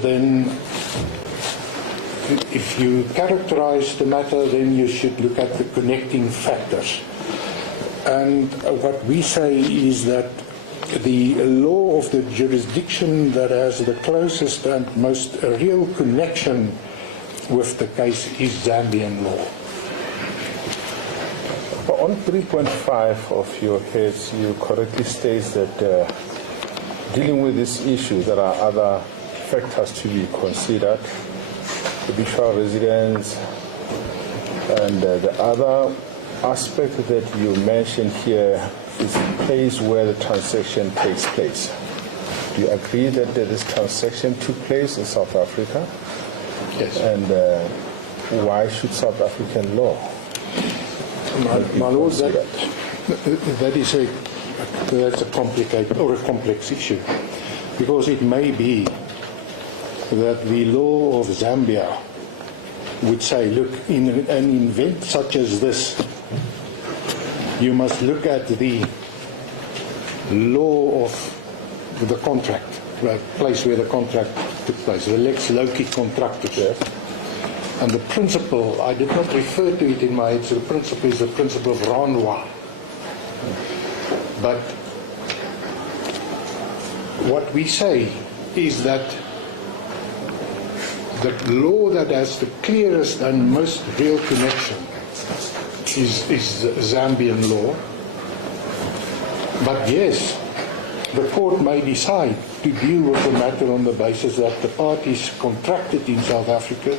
then if you characterize the matter, then you should look at the connecting factors. And what we say is that the law of the jurisdiction that has the closest and most real connection with the case is Zambian law. On 3.5 of your heads, you correctly state that dealing with this issue, there are other factors to be considered, habitual residence, and the other aspect that you mentioned here is the place where the transaction takes place. Do you agree that this transaction took place in South Africa? Yes. And why should South African law? My lord, that's a complicated or a complex issue, because it may be that the law of Zambia would say, look, in an event such as this, you must look at the law of the contract, the place where the contract took place, the lex loci contractus. And the principle, I did not refer to it in my head, so the principle is the principle of renvoi. But what we say is that the law that has the clearest and most real connection is Zambian law. But yes, the court may decide to deal with the matter on the basis that the parties contracted in South Africa,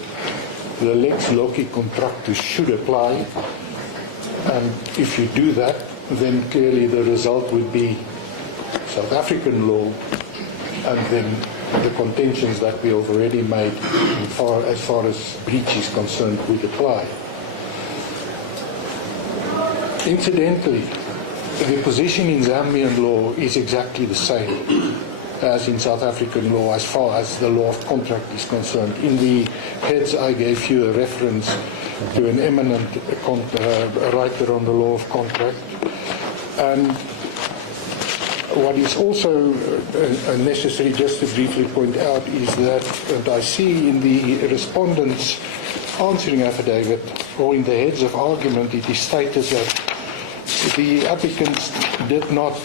the lex loci contractus should apply, and if you do that, then clearly the result would be South African law, and then the contentions that we have already made as far as breach is concerned would apply. Incidentally, the position in Zambian law is exactly the same as in South African law as far as the law of contract is concerned. In the heads I gave you a reference to an eminent writer on the law of contract. And what is also necessary just to briefly point out is that, and I see in the respondent's answering affidavit, or in the heads of argument, it is stated that the applicants did not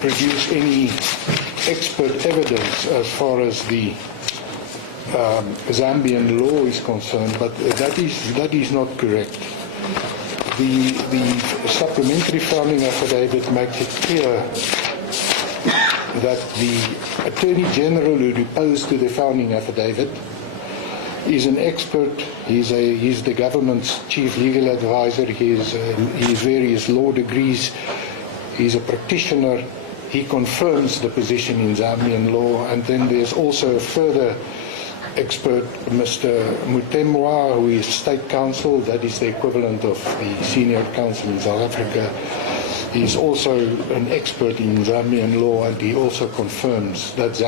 produce any expert evidence as far as the Zambian law is concerned, but that is not correct. The supplementary founding affidavit makes it clear that the Attorney General who deposed to the founding affidavit is an expert. He's the government's chief legal advisor. He has various law degrees. He's a practitioner. He confirms the position in Zambian law. And then there's also a further expert, Mr. Mutemwa, who is state counsel. That is the equivalent of the senior counsel in South Africa. He's also an expert in Zambian law, and he also confirms that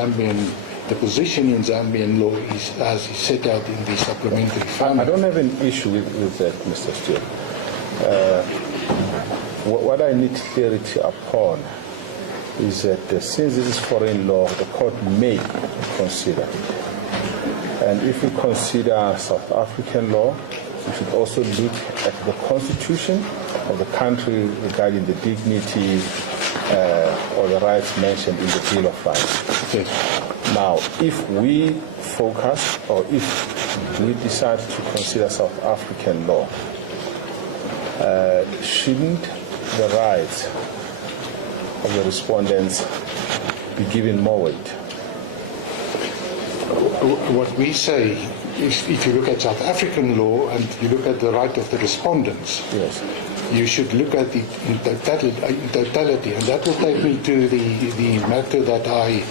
the position in Zambian law is as is set out in the supplementary founding. I don't have an issue with that, Mr. Steele. What I need clarity upon is that since this is foreign law, the court may consider it. And if we consider South African law, we should also look at the constitution of the country regarding the dignity or the rights mentioned in the Bill of Rights. Yes. Now, if we focus or if we decide to consider South African law, shouldn't the rights of the respondents be given more weight? What we say is, if you look at South African law and you look at the right of the respondents, yes, you should look at it in totality, and that will take me to the matter that I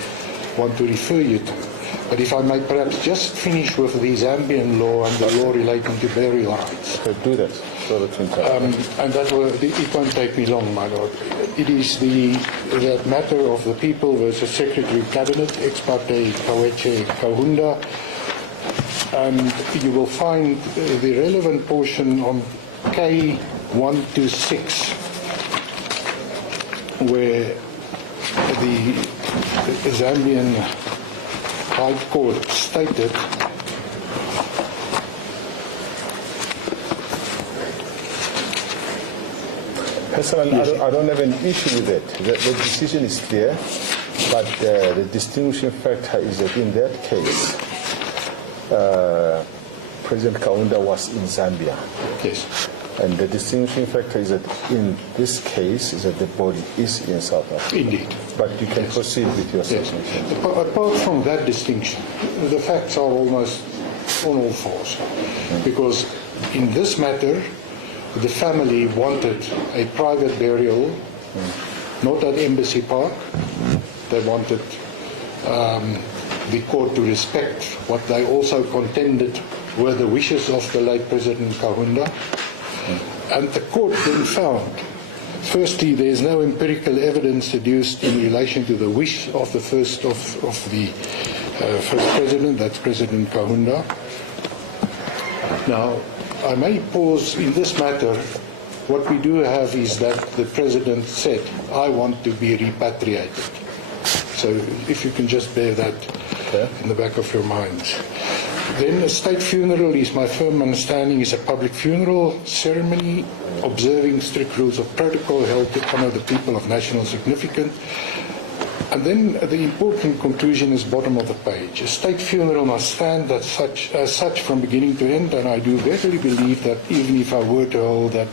want to refer you to. But if I may perhaps just finish with the Zambian law and the law relating to burial rights. Do that. And it won't take me long, my lord. It is that matter of the people versus Secretary of Cabinet, ex parte Kaweche Kahunda, and you will find the relevant portion on K126, where the Zambian High Court stated Personally, I don't have an issue with it. The decision is clear, but the distinguishing factor is that in that case, President Kaunda was in Zambia. yes. And the distinguishing factor is that in this case is that the body is in South Africa. Indeed. But you can proceed with your Yes. submission. Apart from that distinction, the facts are almost on all fours. Because in this matter, the family wanted a private burial, not at Embassy Park. They wanted the court to respect what they also contended were the wishes of the late President Kaunda. And the court then found, firstly, there is no empirical evidence deduced in relation to the wish of the first president, that's President Kaunda. Now, I may pause in this matter. What we do have is that the president said, I want to be repatriated. So if you can just bear that in the back of your minds. Then a state funeral is, my firm understanding, is a public funeral ceremony observing strict rules of protocol held to honor the people of national significance. And then the important conclusion is bottom of the page. A state funeral must stand as such from beginning to end, and I do verily believe that even if I were to hold that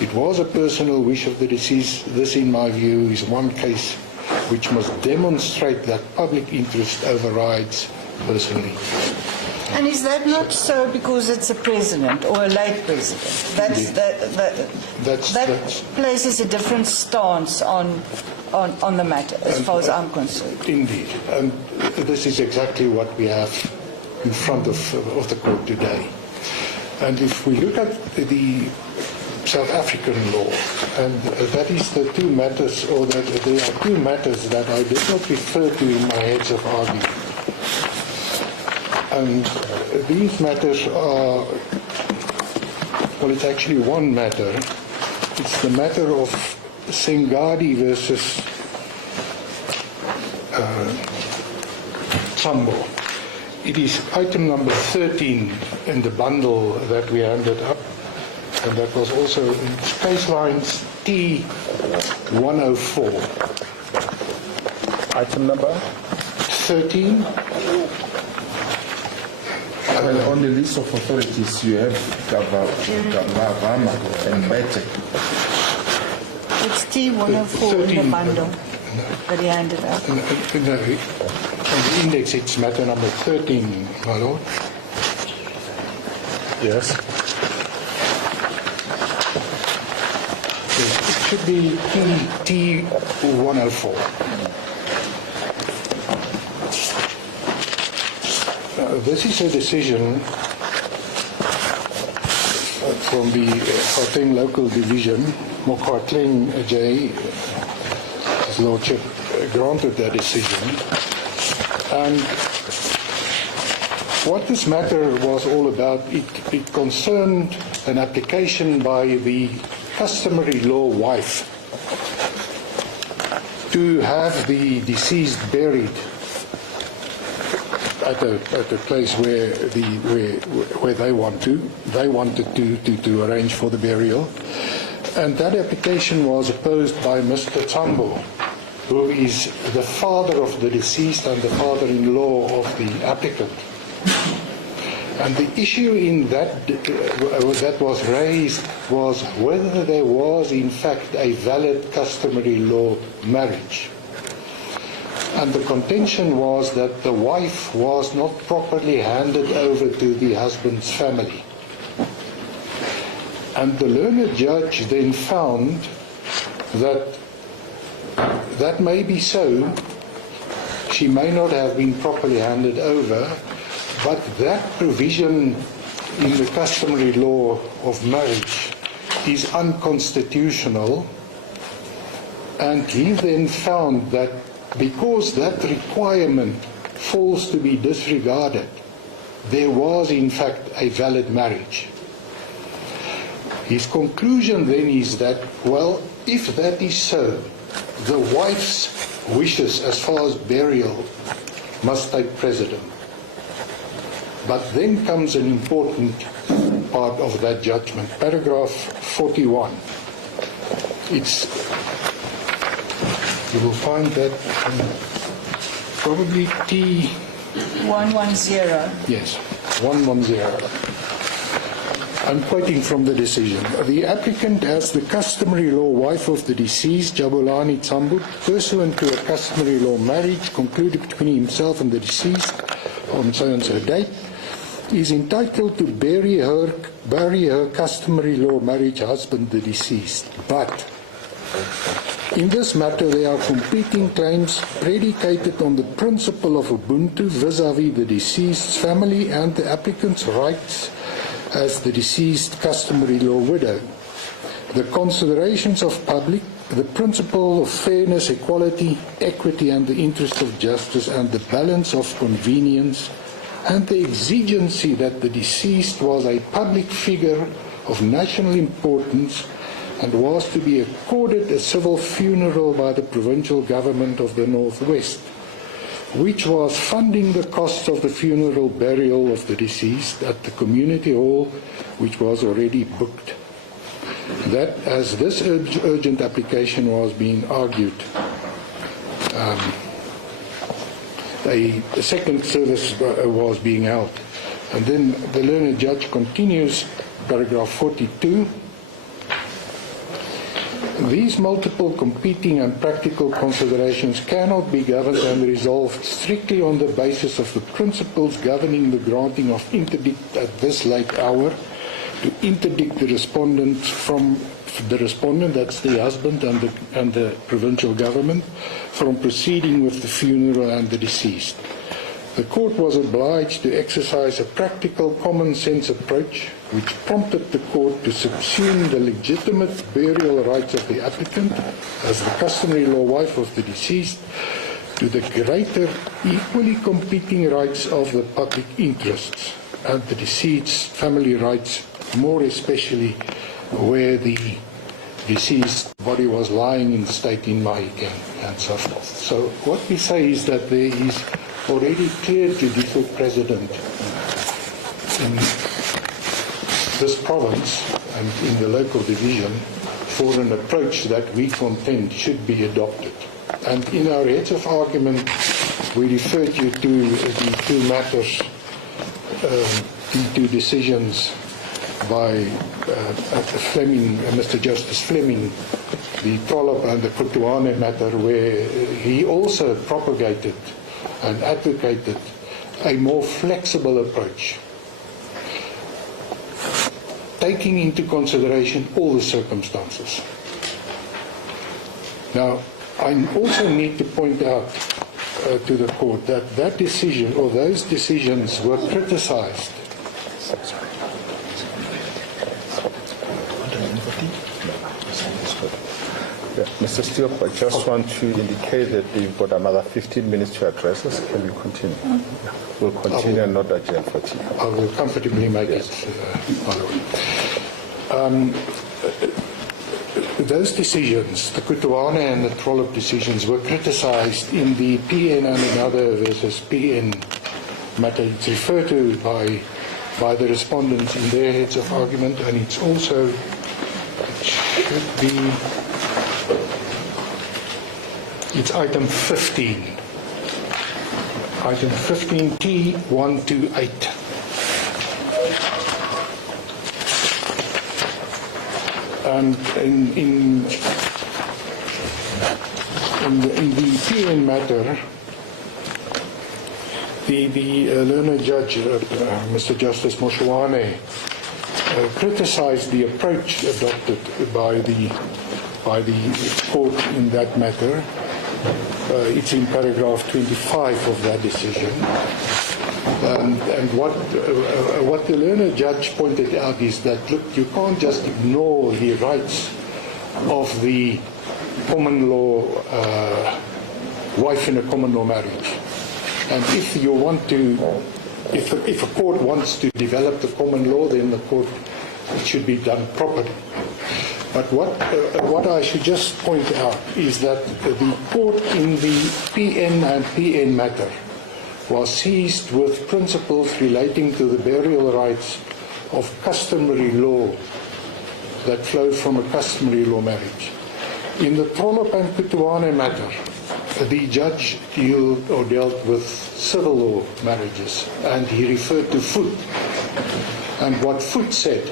it was a personal wish of the deceased, this in my view is one case which must demonstrate that public interest overrides personal interest. And is that not so because it's a president or a late president? That places a different stance on the matter, as far as I'm concerned. Indeed, and this is exactly what we have in front of the court today. And if we look at the South African law, and that is the two matters, or that there are two matters that I did not refer to in my heads of argument. And these matters are, well, it's actually one matter. It's the matter of Sengadi versus Tambo. It is item number 13 in the bundle that we handed up, and that was also in case lines T104. Item number? 13. Well, on the list of authorities, you have Gavama and Bete. It's T104 in the bundle that he handed out. No, on the index it's matter number 13, my lord. Yes. It should be T104. This is a decision from the Gauteng Local Division. Mokwatleng J, His Lordship, granted that decision. And what this matter was all about, it concerned an application by the customary law wife to have the deceased buried at a place where they wanted to arrange for the burial, and that application was opposed by Mr. Tambo, who is the father of the deceased and the father-in-law of the applicant. And the issue in that was raised was whether there was in fact a valid customary law marriage. And the contention was that the wife was not properly handed over to the husband's family. And the learned judge then found that that may be so. She may not have been properly handed over, but that provision in the customary law of marriage is unconstitutional. And he then found that because that requirement falls to be disregarded, there was in fact a valid marriage. His conclusion then is that, well, if that is so, the wife's wishes as far as burial must take precedent. But then comes an important part of that judgment, paragraph 41. You will find that probably T... 110. Yes, 110. I'm quoting from the decision. The applicant, as the customary law wife of the deceased, Jabulani Tsambut, pursuant to a customary law marriage concluded between himself and the deceased on so-and-so date, is entitled to bury her customary law marriage husband, the deceased. But in this matter, there are competing claims predicated on the principle of Ubuntu vis-à-vis the deceased's family and the applicant's rights as the deceased customary law widow. The considerations of public, the principle of fairness, equality, equity, and the interest of justice, and the balance of convenience, and the exigency that the deceased was a public figure of national importance and was to be accorded a civil funeral by the provincial government of the Northwest, which was funding the costs of the funeral burial of the deceased at the community hall, which was already booked. That as this urgent application was being argued, a second service was being held. And then the learned judge continues, paragraph 42. These multiple competing and practical considerations cannot be governed and resolved strictly on the basis of the principles governing the granting of interdict at this late hour, to interdict the respondent from the respondent, that's the husband and the provincial government, from proceeding with the funeral and the deceased. The court was obliged to exercise a practical common sense approach which prompted the court to subsume the legitimate burial rights of the applicant as the customary law wife of the deceased to the greater equally competing rights of the public interests and the deceased's family rights, more especially where the deceased body was lying in state in Mahikeng and so forth. So what we say is that there is already clear judicial precedent in this province and in the local division for an approach that we contend should be adopted. And in our heads of argument, we referred you to the two matters, the two decisions by Fleming, Mr. Justice Fleming, the Trollop and the Kutuane matter, where he also propagated and advocated a more flexible approach, taking into consideration all the circumstances. Now, I also need to point out to the court that that decision or those decisions were criticized. Yeah, Mr. Steele, I just want to indicate that you've got another 15 minutes to address us. Can we continue? Yeah. We'll continue and not adjourn for tea. I will comfortably make it, by the way. Those decisions, the Kutuane and the Trollop decisions, were criticized in the PN and another versus PN matter. It's referred to by the respondents in their heads of argument, and it's also, it should be, it's item 15. Item 15T128. And in the PN matter, the learned judge, Mr. Justice Moshoane, criticized the approach adopted by the court in that matter. It's in paragraph 25 of that decision. And what the learned judge pointed out is that, look, you can't just ignore the rights of the common law wife in a common law marriage. And if you want to, if a court wants to develop the common law, then the court, it should be done properly. But what I should just point out is that the court in the PN and PN matter was seized with principles relating to the burial rights of customary law that flowed from a customary law marriage. In the Trollop and Kutuane matter, the judge dealt with civil law marriages, and he referred to Foot. And what Foot said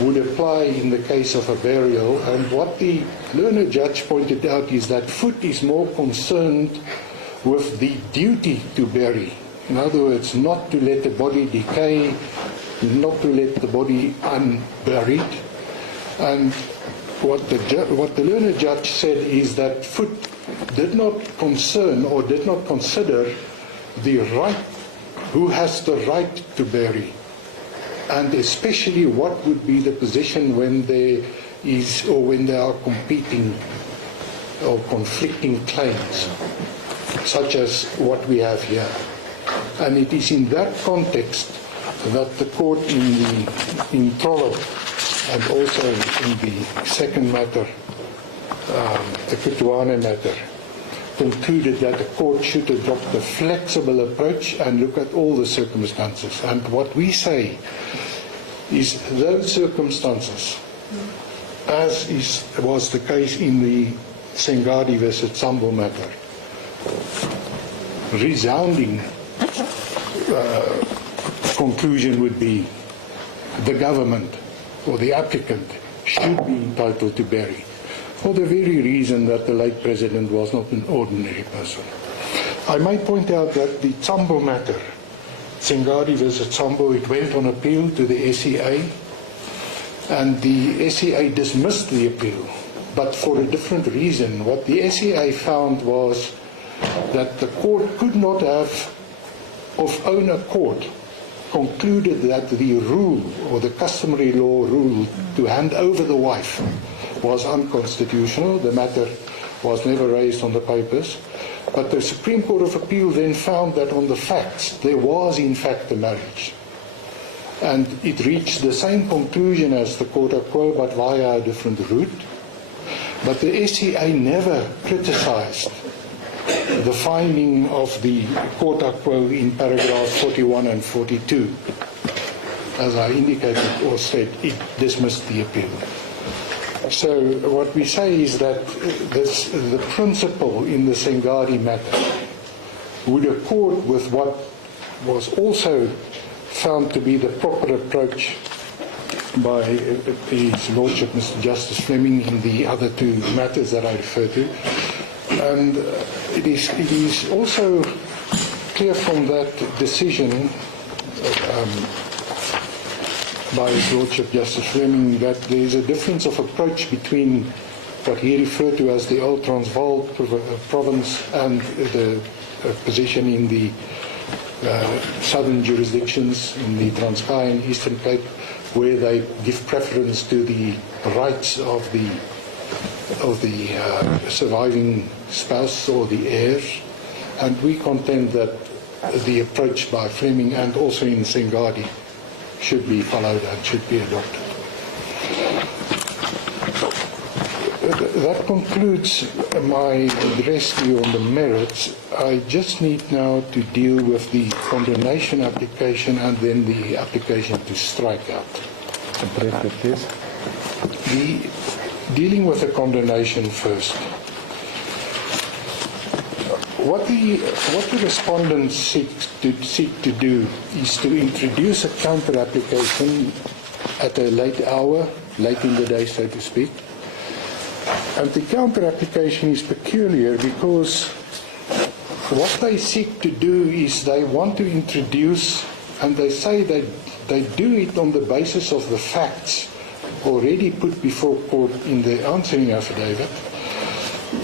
would apply in the case of a burial, and what the learned judge pointed out is that Foot is more concerned with the duty to bury. In other words, not to let the body decay, not to let the body unburied. And what the learned judge said is that Foot did not concern or did not consider the right, who has the right to bury, and especially what would be the position when there is, or when there are competing or conflicting claims, such as what we have here. And it is in that context that the court in Trollop and also in the second matter, the Kutuane matter, concluded that the court should adopt a flexible approach and look at all the circumstances. And what we say is those circumstances, as was the case in the Sengadi versus Sambo matter, resounding conclusion would be the government or the applicant should be entitled to bury, for the very reason that the late president was not an ordinary person. I might point out that the Sambo matter, Sengadi versus Sambo, it went on appeal to the SCA, and the SCA dismissed the appeal, but for a different reason. What the SCA found was that the court could not have, of own accord, concluded that the rule, or the customary law rule, to hand over the wife was unconstitutional. The matter was never raised on the papers. But the Supreme Court of Appeal then found that on the facts, there was in fact a marriage. And it reached the same conclusion as the quota quo, but via a different route. But the SCA never criticized the finding of the quota quo in paragraphs 41 and 42. As I indicated or said, it dismissed the appeal. So what we say is that the principle in the Sengadi matter would accord with what was also found to be the proper approach by His Lordship, Mr. Justice Fleming, in the other two matters that I refer to. And it is also clear from that decision by His Lordship Justice Fleming that there is a difference of approach between what he referred to as the old Transvaal province and the position in the southern jurisdictions, in the Transkei and Eastern Cape, where they give preference to the rights of the surviving spouse or the heirs. And we contend that the approach by Fleming and also in Sengadi should be followed and should be adopted. That concludes my address to you on the merits. I just need now to deal with the condemnation application and then the application to strike out. Dealing with the condemnation first. What the respondents seek to do is to introduce a counter application at a late hour, late in the day, so to speak. And the counter application is peculiar because what they seek to do is they want to introduce, and they say that they do it on the basis of the facts already put before court in the answering affidavit,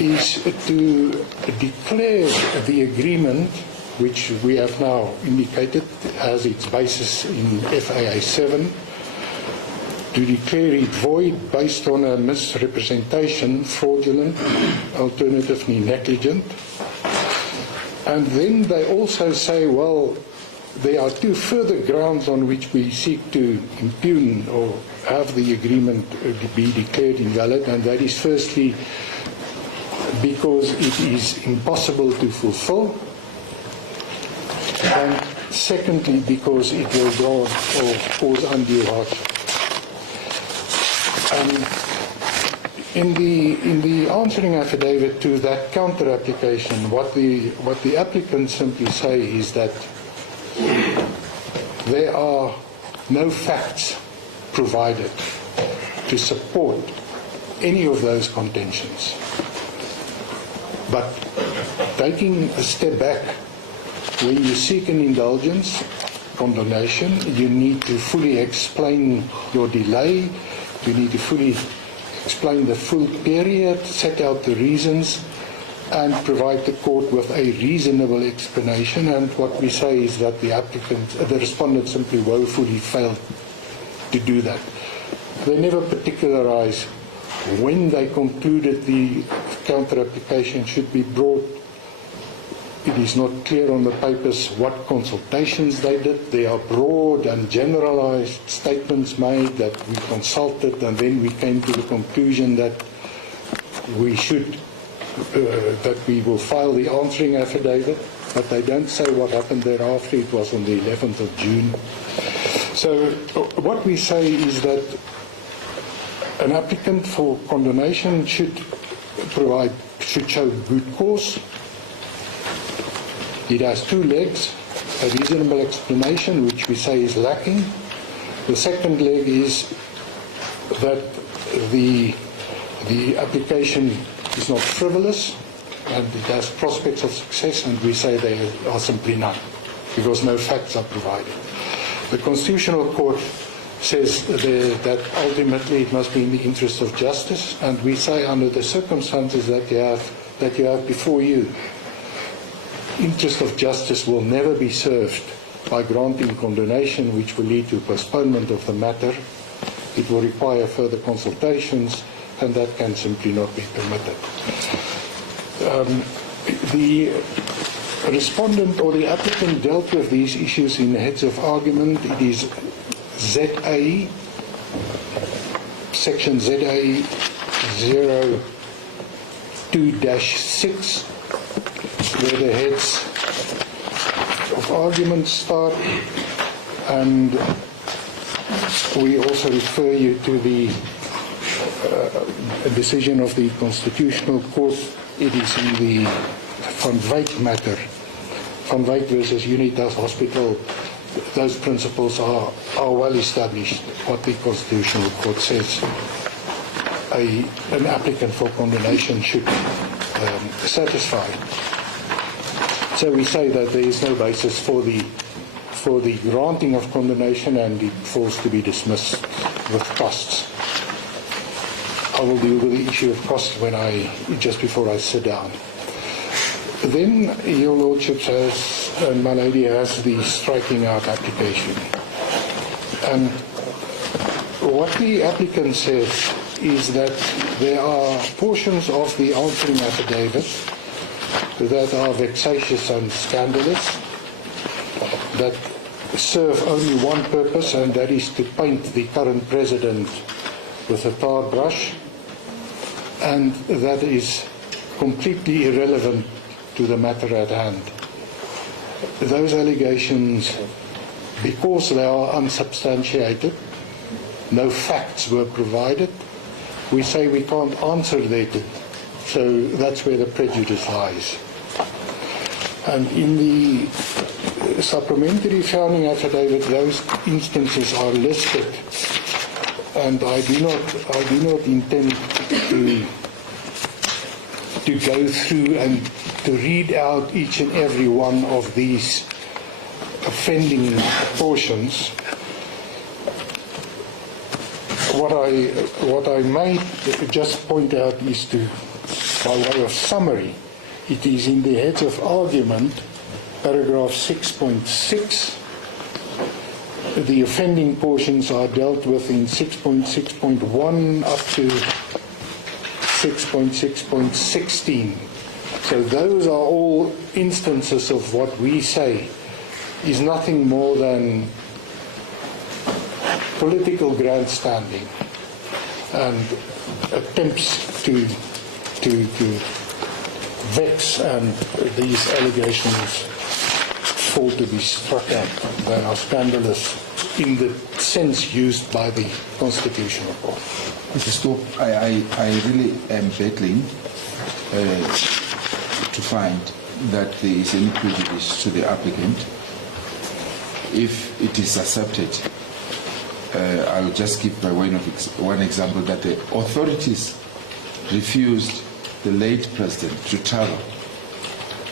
is to declare the agreement, which we have now indicated has its basis in FAA 7, to declare it void based on a misrepresentation, fraudulent, alternatively negligent. And then they also say, well, there are two further grounds on which we seek to impugn or have the agreement be declared invalid, and that is firstly because it is impossible to fulfill, and secondly, because it will cause undue hardship. In the answering affidavit to that counter application, what the applicants simply say is that there are no facts provided to support any of those contentions. But taking a step back, when you seek an indulgence, condonation, you need to fully explain your delay, you need to fully explain the full period, set out the reasons, and provide the court with a reasonable explanation. And what we say is that the respondent simply woefully failed to do that. They never particularize when they concluded the counter-application should be brought. It is not clear on the papers what consultations they did. There are broad and generalized statements made that we consulted, and then we came to the conclusion that we will file the answering affidavit, but they don't say what happened thereafter. It was on the 11th of June. So what we say is that an applicant for condonation should show good cause. It has two legs: a reasonable explanation, which we say is lacking. The second leg is that the application is not frivolous and it has prospects of success, and we say there are simply none because no facts are provided. The Constitutional Court says that ultimately it must be in the interest of justice, and we say under the circumstances that you have before you, interest of justice will never be served by granting condonation, which will lead to postponement of the matter. It will require further consultations, and that can simply not be permitted. The respondent or the applicant dealt with these issues in heads of argument. It is ZA, section ZA 02-6, where the heads of argument start, and we also refer you to the decision of the Constitutional Court. It is in the Van Wyk matter, Van Wyk versus Unitas Hospital. Those principles are well established, what the Constitutional Court says an applicant for condonation should satisfy. So we say that there is no basis for the granting of condonation, and it falls to be dismissed with costs. I will deal with the issue of costs just before I sit down. Then your Lordship has, and my lady has, the striking out application. And what the applicant says is that there are portions of the answering affidavit that are vexatious and scandalous, that serve only one purpose, and that is to paint the current president with a tar brush, and that is completely irrelevant to the matter at hand. Those allegations, because they are unsubstantiated, no facts were provided, we say we can't answer thereto. So that's where the prejudice lies. And in the supplementary founding affidavit, those instances are listed, and I do not intend to go through and to read out each and every one of these offending portions. What I may just point out is by way of summary, it is in the heads of argument, paragraph 6.6. The offending portions are dealt with in 6.6.1 up to 6.6.16. So those are all instances of what we say is nothing more than political grandstanding and attempts to vex, and these allegations fall to be struck out. They are scandalous in the sense used by the Constitutional Court. Mr. Stoop, I really am battling to find that there is any prejudice to the applicant. If it is accepted, I will just give by way of one example that the authorities refused the late president to travel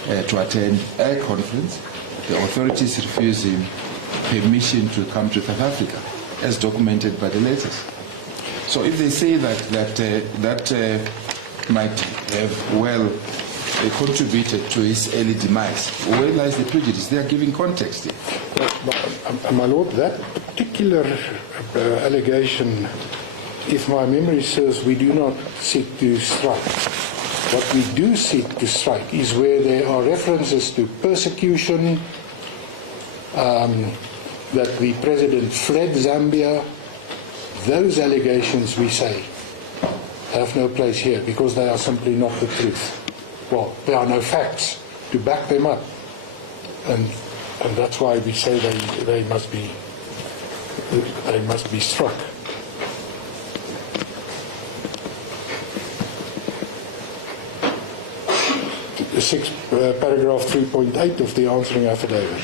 to attend a conference. The authorities refused him permission to come to South Africa, as documented by the letters. So if they say that might have contributed to his early demise, where lies the prejudice? They are giving context here. My Lord, that particular allegation, if my memory serves, we do not seek to strike. What we do seek to strike is where there are references to persecution, that the president fled Zambia. Those allegations, we say, have no place here because they are simply not the truth. Well, there are no facts to back them up. And that's why we say they must be struck. Paragraph 3.8 of the answering affidavit.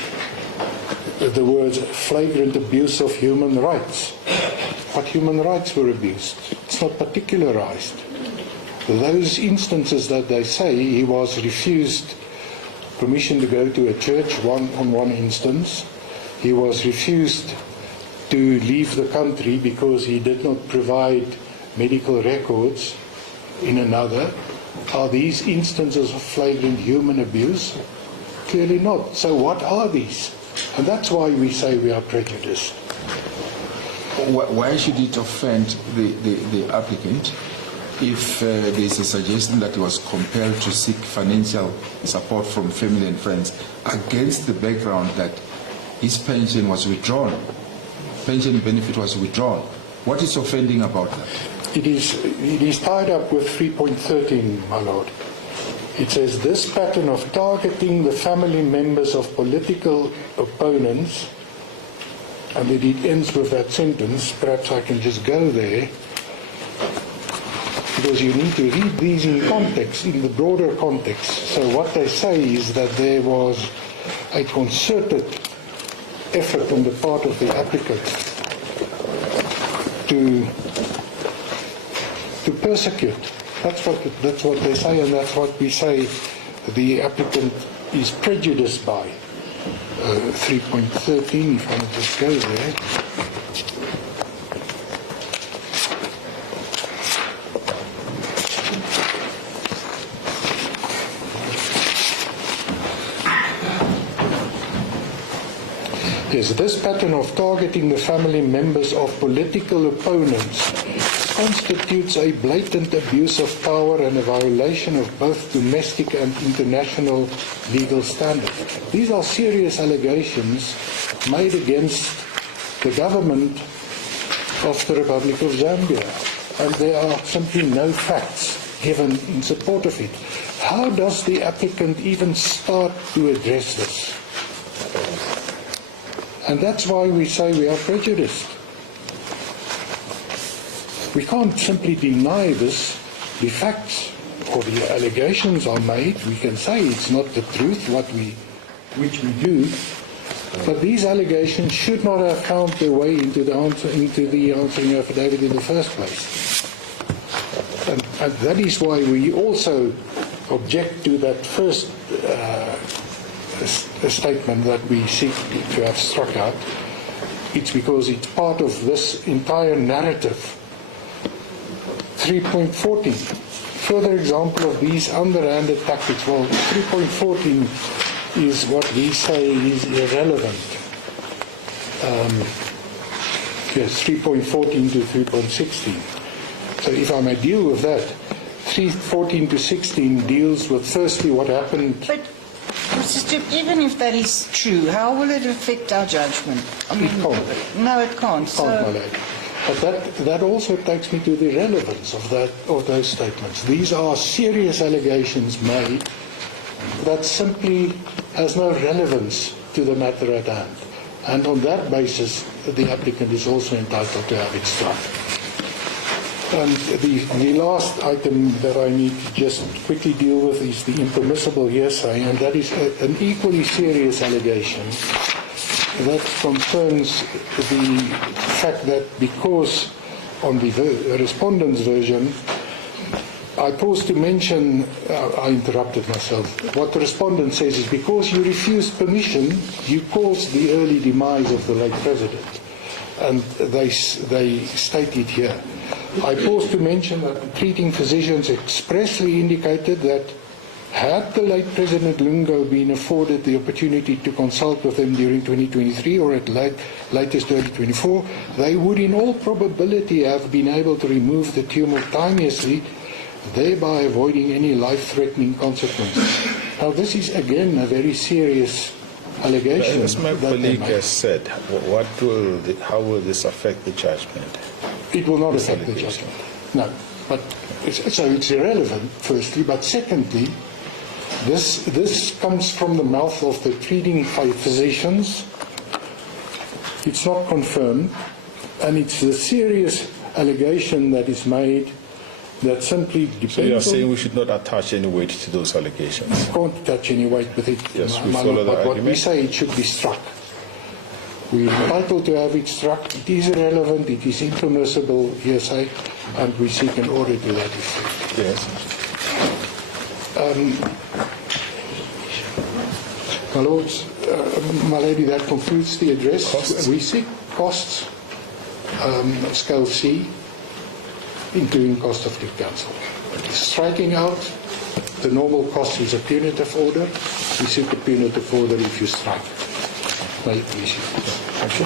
The words flagrant abuse of human rights. What human rights were abused? It's not particularized. Those instances that they say he was refused permission to go to a church on one instance. He was refused to leave the country because he did not provide medical records in another. Are these instances of flagrant human abuse? Clearly not. So what are these? And that's why we say we are prejudiced. Why should it offend the applicant if there is a suggestion that he was compelled to seek financial support from family and friends against the background that his pension was withdrawn, pension benefit was withdrawn? What is offending about that? It is tied up with 3.13, my Lord. It says, this pattern of targeting the family members of political opponents, and it ends with that sentence. Perhaps I can just go there, because you need to read these in context, in the broader context. So what they say is that there was a concerted effort on the part of the applicant to persecute. That's what they say, and that's what we say the applicant is prejudiced by. 3.13, if I may just go there. Yes, this pattern of targeting the family members of political opponents constitutes a blatant abuse of power and a violation of both domestic and international legal standards. These are serious allegations made against the government of the Republic of Zambia, and there are simply no facts given in support of it. How does the applicant even start to address this? And that's why we say we are prejudiced. We can't simply deny this. The facts or the allegations are made. We can say it's not the truth, which we do. But these allegations should not have found their way into the answering affidavit in the first place. And that is why we also object to that first statement that we seek to have struck out. It's because it's part of this entire narrative. 3.14, further example of these underhanded tactics. Well, 3.14 is what we say is irrelevant. Yes, 3.14 to 3.16. So if I may deal with that, 3.14 to 16 deals with firstly what happened. But, Mr. Stoop, even if that is true, how will it affect our judgment? I mean, it can't. No, it can't. It can't, my lady. But that also takes me to the relevance of those statements. These are serious allegations made that simply has no relevance to the matter at hand. And on that basis, the applicant is also entitled to have it struck. And the last item that I need to just quickly deal with is the impermissible hearsay, and that is an equally serious allegation that concerns the fact that because on the respondent's version, I paused to mention, I interrupted myself. What the respondent says is because you refused permission, you caused the early demise of the late president. And they state it here. I paused to mention that the treating physicians expressly indicated that had the late President Lungo been afforded the opportunity to consult with them during 2023 or at latest early 24, they would in all probability have been able to remove the tumor timeously, thereby avoiding any life-threatening consequences. Now, this is again a very serious allegation. As my colleague has said, how will this affect the judgment? It will not affect the judgment. No, but so it's irrelevant. Firstly, but secondly, this comes from the mouth of the treating physicians. It's not confirmed, and it's a serious allegation that is made. That simply depends. So you are saying we should not attach any weight to those allegations? Can't attach any weight with it. Yes, we follow the argument. What we say, it should be struck. We are entitled to have it struck. It is irrelevant. It is impermissible hearsay, and we seek an order to that effect. Yes. My lords, my lady, that concludes the address. Costs? We seek costs, scale C, including cost of due counsel. Striking out, the normal cost is a punitive order. We seek a punitive order if you strike. May it please you. Thank you.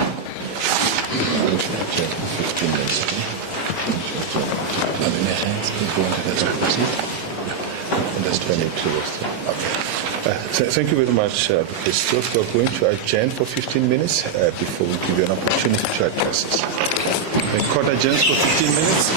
Thank you very much, Dr. Stewart. We are going to adjourn for 15 minutes before we give you an opportunity to address us. The court adjourns for 15 minutes.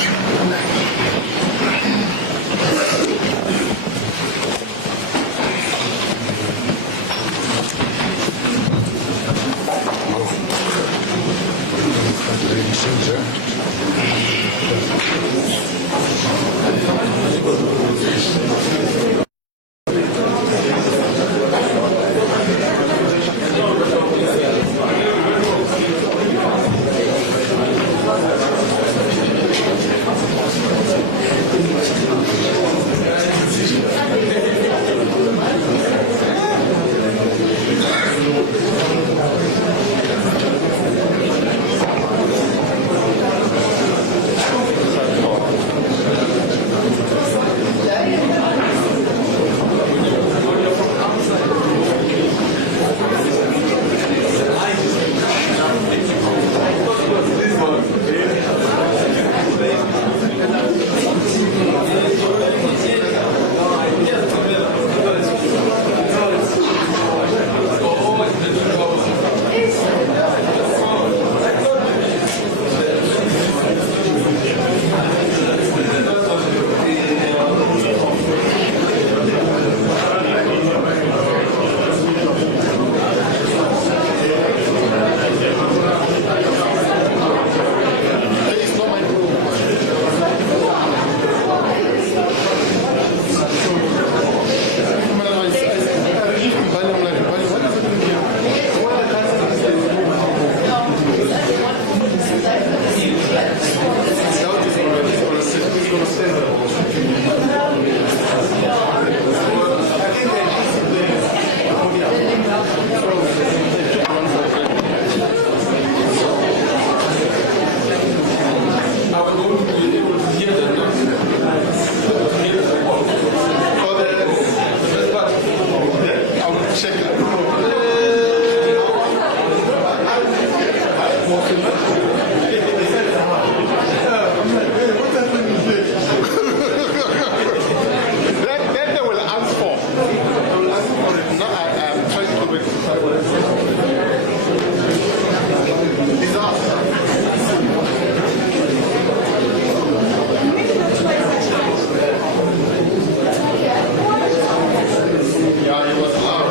Yeah, it was loud.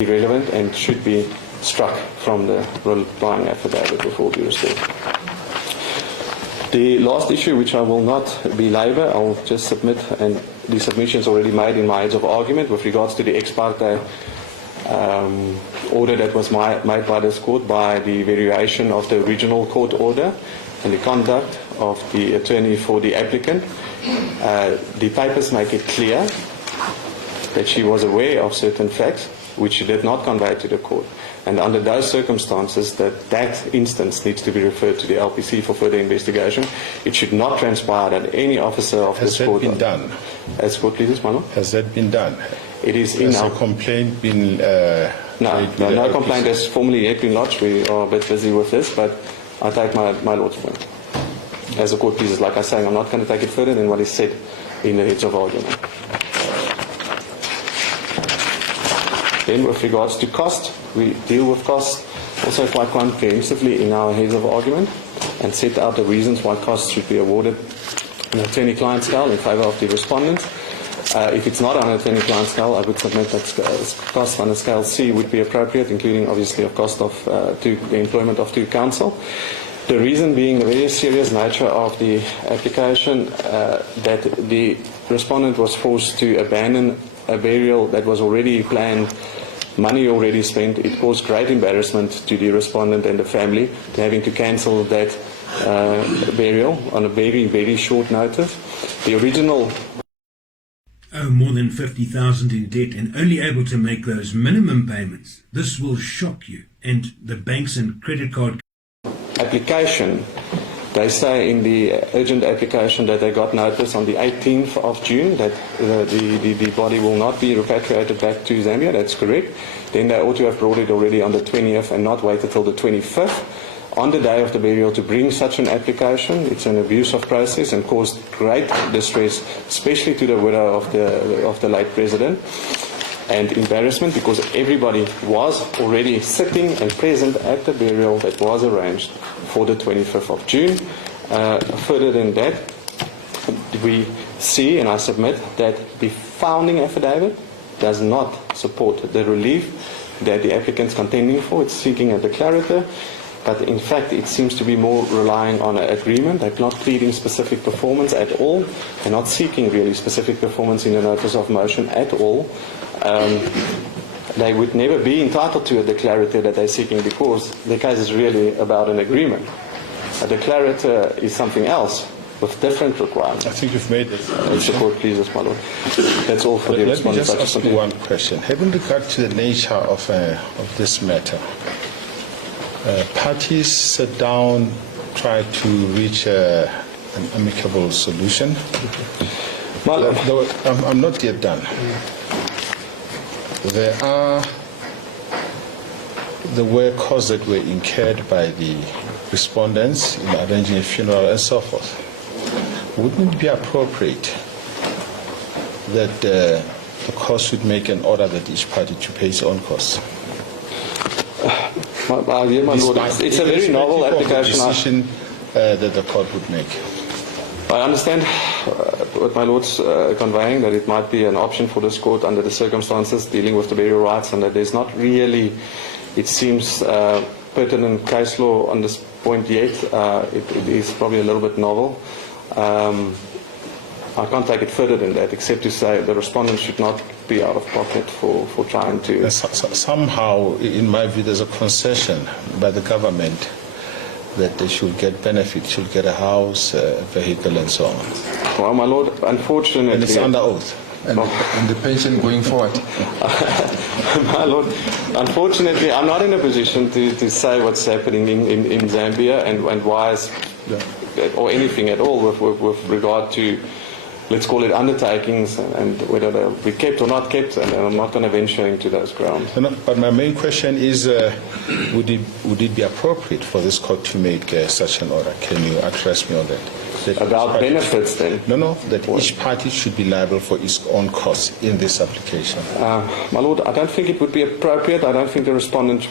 irrelevant and should be struck from the replying affidavit with all due respect. The last issue, which I will not belabor, I'll just submit, and the submission is already made in my heads of argument with regards to the ex parte order that was made by this court by the variation of the original court order and the conduct of the attorney for the applicant. The papers make it clear that she was aware of certain facts which she did not convey to the court. And under those circumstances, that instance needs to be referred to the LPC for further investigation. It should not transpire that any officer of this court... Has that been done? As court pleases, Mano? Has that been done? It is in our... our... Has a complaint been... No complaint has formally yet been lodged. We are a bit busy with this, but I take my Lord's point. As the court pleases, like I say, I'm not going to take it further than what is said in the heads of argument. Then with regards to cost, we deal with costs also quite comprehensively in our heads of argument and set out the reasons why costs should be awarded on an attorney-client scale in favour of the respondents. If it's not on an attorney-client scale, I would submit that costs on a scale C would be appropriate, including obviously a cost of the employment of two counsel. The reason being the very serious nature of the application, that the respondent was forced to abandon a burial that was already planned, money already spent. It caused great embarrassment to the respondent and the family to having to cancel that burial on a very, very short notice. The original... more than 50,000 in debt and only able to make those minimum payments. This will shock you. And the banks and credit card application, they say in the urgent application that they got notice on the 18th of June that the body will not be repatriated back to Zambia. That's correct. Then they ought to have brought it already on the 20th and not wait until the 25th on the day of the burial to bring such an application. It's an abuse of process and caused great distress, especially to the widow of the late president, and embarrassment because everybody was already sitting and present at the burial that was arranged for the 25th of June. Further than that, we see, and I submit, that the founding affidavit does not support the relief that the applicant is contending for. It's seeking a declarator, but in fact it seems to be more relying on an agreement. They're not pleading specific performance at all. They're not seeking really specific performance in a notice of motion at all. They would never be entitled to a declarator that they're seeking because the case is really about an agreement. A declarator is something else with different requirements. I think you've made it. If the court pleases, my Lord. That's all for the Let me response. just ask you one question. Having regard to the nature of this matter, parties sit down, try to reach an amicable solution. I'm not yet done. There were costs that were incurred by the respondents in arranging a funeral and so forth. Wouldn't it be appropriate that the court should make an order that each party to pay its own costs? My Lord, it's a very novel application. Decision that the court would make. I understand what my Lord's conveying, that it might be an option for this court under the circumstances dealing with the burial rights, and that there's not really, it seems, pertinent case law on this point yet. It is probably a little bit novel. I can't take it further than that, except to say the respondent should not be out of pocket for trying to... Somehow, in my view, there's a concession by the government that they should get benefits, should get a house, a vehicle, and so on. Well, my Lord, unfortunately... And it's under oath. And the pension going forward. My Lord, unfortunately, I'm not in a position to say what's happening in Zambia and why, or anything at all with regard to, let's call it, undertakings and whether they'll be kept or not kept, and I'm not going to venture into those grounds. No, but my main question is, would it be appropriate for this court to make such an order? Can you address me on that? About benefits, then? No, that each party should be liable for its own costs in this application. My Lord, I don't think it would be appropriate. I don't think the respondent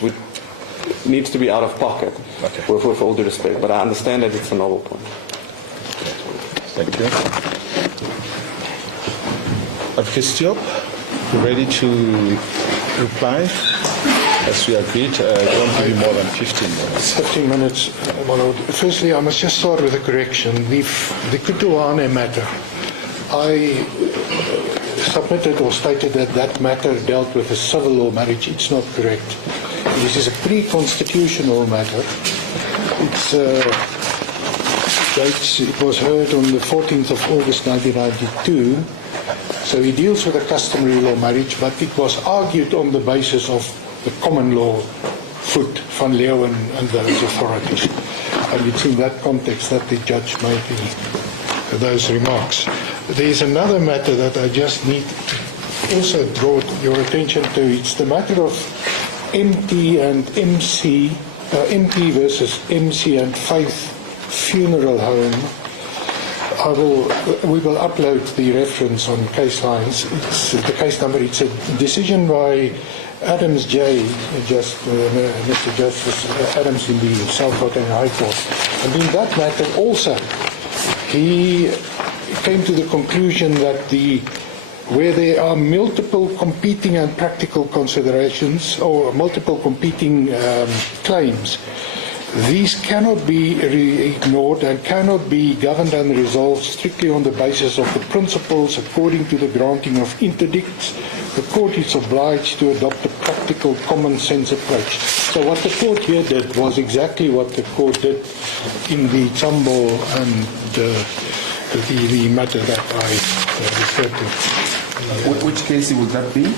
needs to be out of pocket, with all due respect, but I understand that it's a novel point. Thank you. Advocate Diop, you ready to reply? As we agreed, don't give you more than 15 minutes. 15 minutes, my lord. Firstly, I must just start with a correction. The Kutuane matter, I submitted or stated that that matter dealt with a civil law marriage. It's not correct. This is a pre-constitutional matter. It was heard on the 14th of August 1992. So it deals with a customary law marriage, but it was argued on the basis of the common law foot, Van Leeuwen and those authorities. And it's in that context that the judge made those remarks. There's another matter that I just need to also draw your attention to. It's the matter of MT and MC, MT versus MC and Faith Funeral Home. We will upload the reference on case lines. It's the case number. It's a decision by Adams J. Mr. Justice Adams in the South Gauteng High Court. And in that matter also, he came to the conclusion that where there are multiple competing and practical considerations or multiple competing claims, these cannot be ignored and cannot be governed and resolved strictly on the basis of the principles according to the granting of interdicts. The court is obliged to adopt a practical common sense approach. So what the court here did was exactly what the court did in the Tambo and the matter that I referred to. Which case would that be?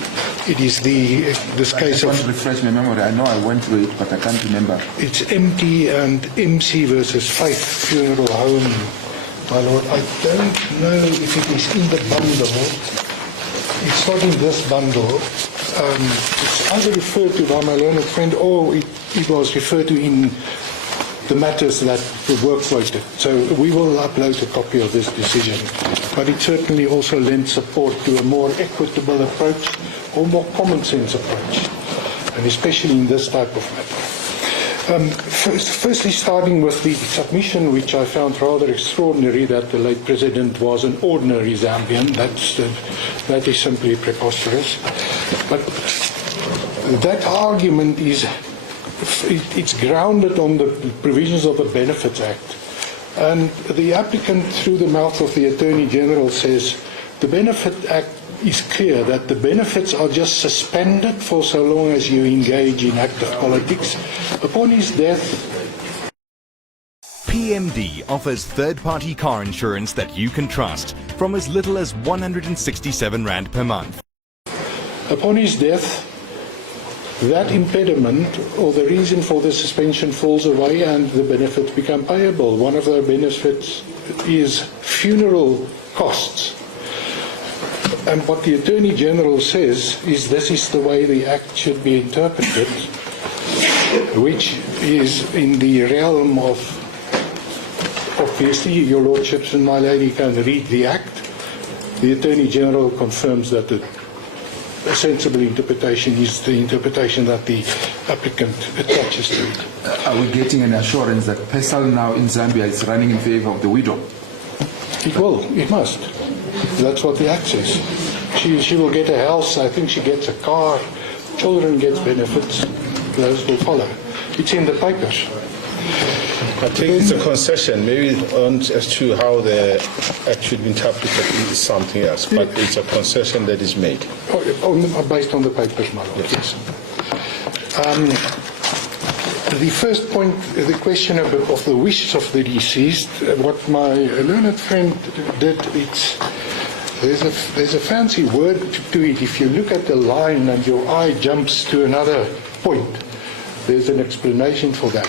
It is this case I of... want to refresh my memory. I know I went through it, but I can't remember. It's MT and MC versus Faith Funeral Home, my lord. I don't know if it is in the bundle. It's not in this bundle. It's either referred to by my learned friend or it was referred to in the matters that were quoted. So we will upload a copy of this decision. But it certainly also lends support to a more equitable approach or more common sense approach, and especially in this type of matter. Firstly, starting with the submission, which I found rather extraordinary, that the late President was an ordinary Zambian. That is simply preposterous. But that argument it's grounded on the provisions of the Benefits Act. And the applicant, through the mouth of the Attorney General, says the Benefit Act is clear that the benefits are just suspended for so long as you engage in active politics. Upon his death, PMD offers third-party car insurance that you can trust from as little as R167 per month. Upon his death, that impediment or the reason for the suspension falls away and the benefits become payable. One of the benefits is funeral costs. And what the Attorney General says is this is the way the Act should be interpreted, which is in the realm of, obviously, your Lordships and my lady can read the Act. The Attorney General confirms that a sensible interpretation is the interpretation that the applicant attaches to it. Are we getting an assurance that PESAL now in Zambia is running in favor of the widow? It will. It must. That's what the Act says. She will get a house. I think she gets a car. Children get benefits. Those will follow. It's in the papers. I think it's a concession. Maybe as to how the Act should be interpreted is something else, but it's a concession that is made. Based on the papers, my lord, yes. The first point, the question of the wishes of the deceased, what my learned friend did, there's a fancy word to it. If you look at the line and your eye jumps to another point, there's an explanation for that.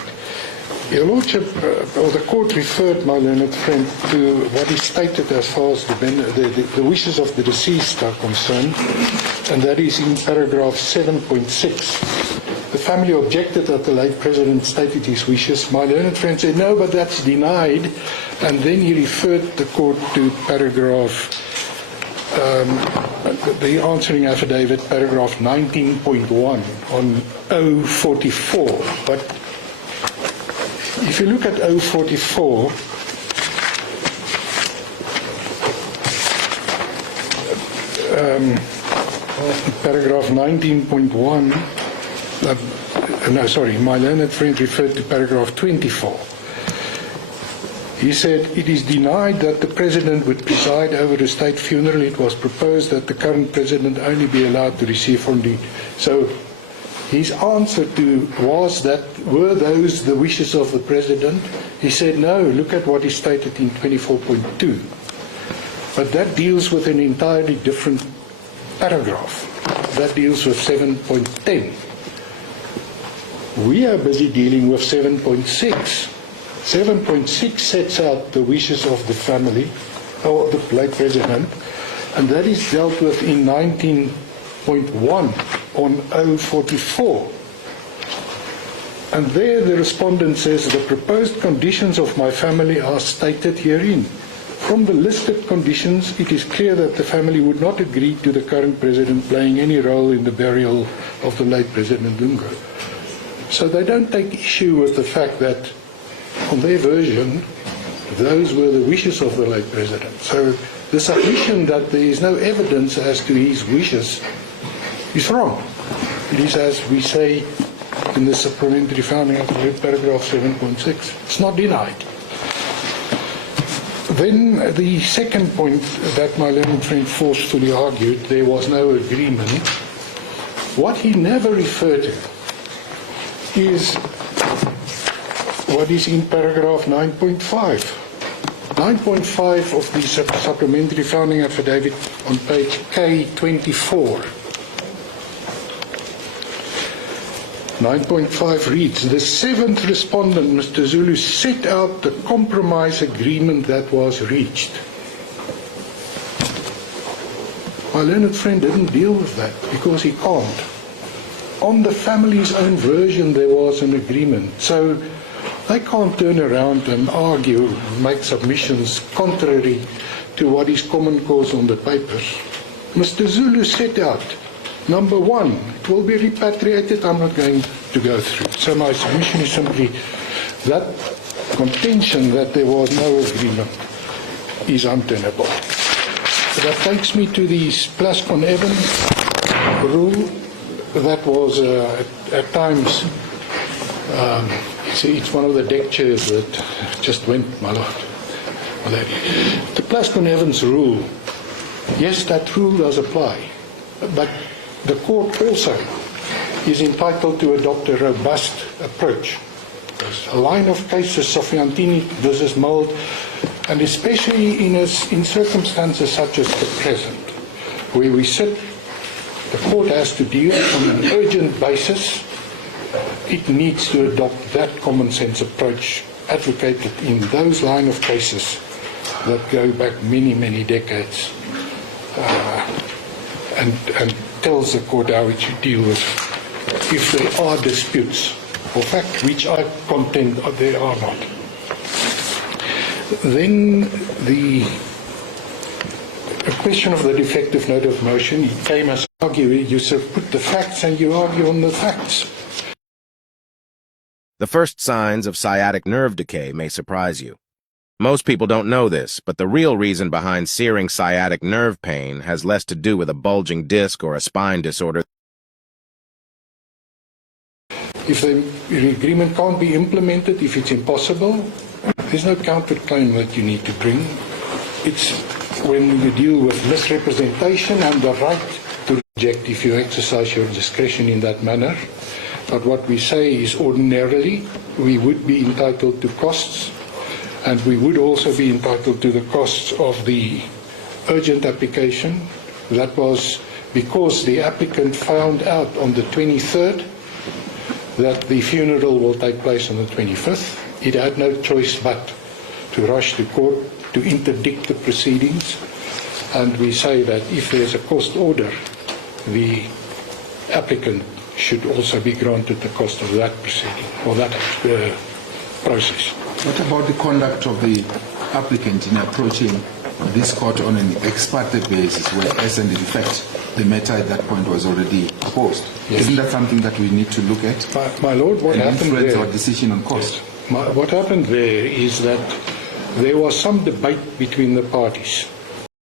Your Lordship, or the court referred, my learned friend, to what is stated as far as the wishes of the deceased are concerned, and that is in paragraph 7.6. The family objected that the late President stated his wishes. My learned friend said, no, but that's denied, and then he referred the court to paragraph, the answering affidavit, paragraph 19.1 on 044. But if you look at 044, paragraph 19.1, my learned friend referred to paragraph 24. He said, it is denied that the President would preside over a state funeral. It was proposed that the current President only be allowed to receive from the... So his answer to was that, were those the wishes of the President? He said, no, look at what is stated in 24.2. But that deals with an entirely different paragraph. That deals with 7.10. We are busy dealing with 7.6. 7.6 sets out the wishes of the family, or the late President, and that is dealt with in 19.1 on 044. And there the respondent says, the proposed conditions of my family are stated herein. From the listed conditions, it is clear that the family would not agree to the current President playing any role in the burial of the late President Lungu. So they don't take issue with the fact that on their version, those were the wishes of the late President. So the submission that there is no evidence as to his wishes is wrong. It is as we say in the supplementary founding affidavit, paragraph 7.6. It's not denied. Then the second point that my learned friend forcefully argued, there was no agreement. What he never referred to is what is in paragraph 9.5. 9.5 of the supplementary founding affidavit on page K24. 9.5 reads, the seventh respondent, Mr. Zulu, set out the compromise agreement that was reached. My learned friend didn't deal with that because he can't. On the family's own version, there was an agreement. So they can't turn around and argue, make submissions contrary to what is common cause on the papers. Mr. Zulu set out, number one, it will be repatriated. I'm not going to go through. So my submission is simply that contention that there was no agreement is untenable. That takes me to the Plascon-Evans rule. That was at times, it's one of the deck chairs that just went, my lord. The Plascon-Evans rule, yes, that rule does apply, but the court also is entitled to adopt a robust approach. There's a line of cases, Sofiantini versus Mould, and especially in circumstances such as the present, where we sit, the court has to deal on an urgent basis. It needs to adopt that common sense approach advocated in those line of cases that go back many, many decades, and tells the court how it should deal with if there are disputes, or fact which I contend there are not. Then the question of the defective note of motion, he came as arguing, you sort of put the facts and you argue on the facts. The first signs of sciatic nerve decay may surprise you. Most people don't know this, but the real reason behind searing sciatic nerve pain has less to do with a bulging disc or a spine disorder. If the agreement can't be implemented, if it's impossible, there's no counterclaim that you need to bring. It's when you deal with misrepresentation and the right to reject if you exercise your discretion in that manner. But what we say is ordinarily we would be entitled to costs, and we would also be entitled to the costs of the urgent application. That was because the applicant found out on the 23rd that the funeral will take place on the 25th. It had no choice but to rush to court to interdict the proceedings, and we say that if there's a cost order, the applicant should also be granted the cost of that proceeding or that process. What about the conduct of the applicant in approaching this court on an ex parte basis, where, as in effect, the matter at that point was already proposed? Yes. Isn't that something that we need to look at? My lord, what happened there? Our decision on cost. What happened there is that there was some debate between the parties.